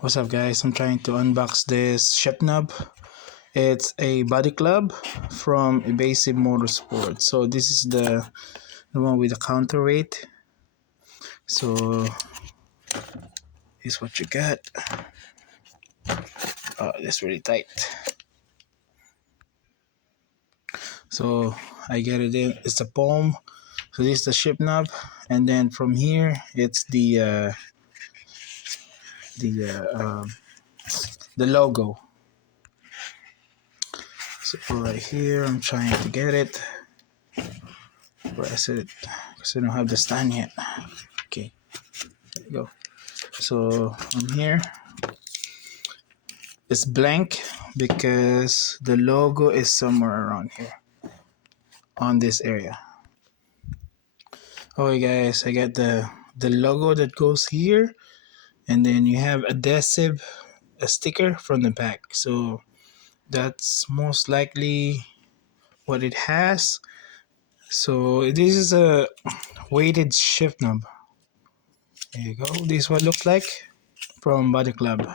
What's up, guys? I'm trying to unbox this shiftknob. It's a body club from Evasive Motorsport. So this is the one with the counterweight. So here's what you get. Oh, that's really tight. So I get it in. It's a palm. So this is the shiftknob, and then from here it's the uh, um, the logo. So right here, I'm trying to get it. Press it because I don't have the stand yet. Okay, there you go. So from here, it's blank because the logo is somewhere around here on this area. Okay, guys, I got the logo that goes here, and then you have adhesive, a sticker from the back. So that's most likely what it has. So this is a weighted shift knob. There you go. This is what it looks like from Body Club.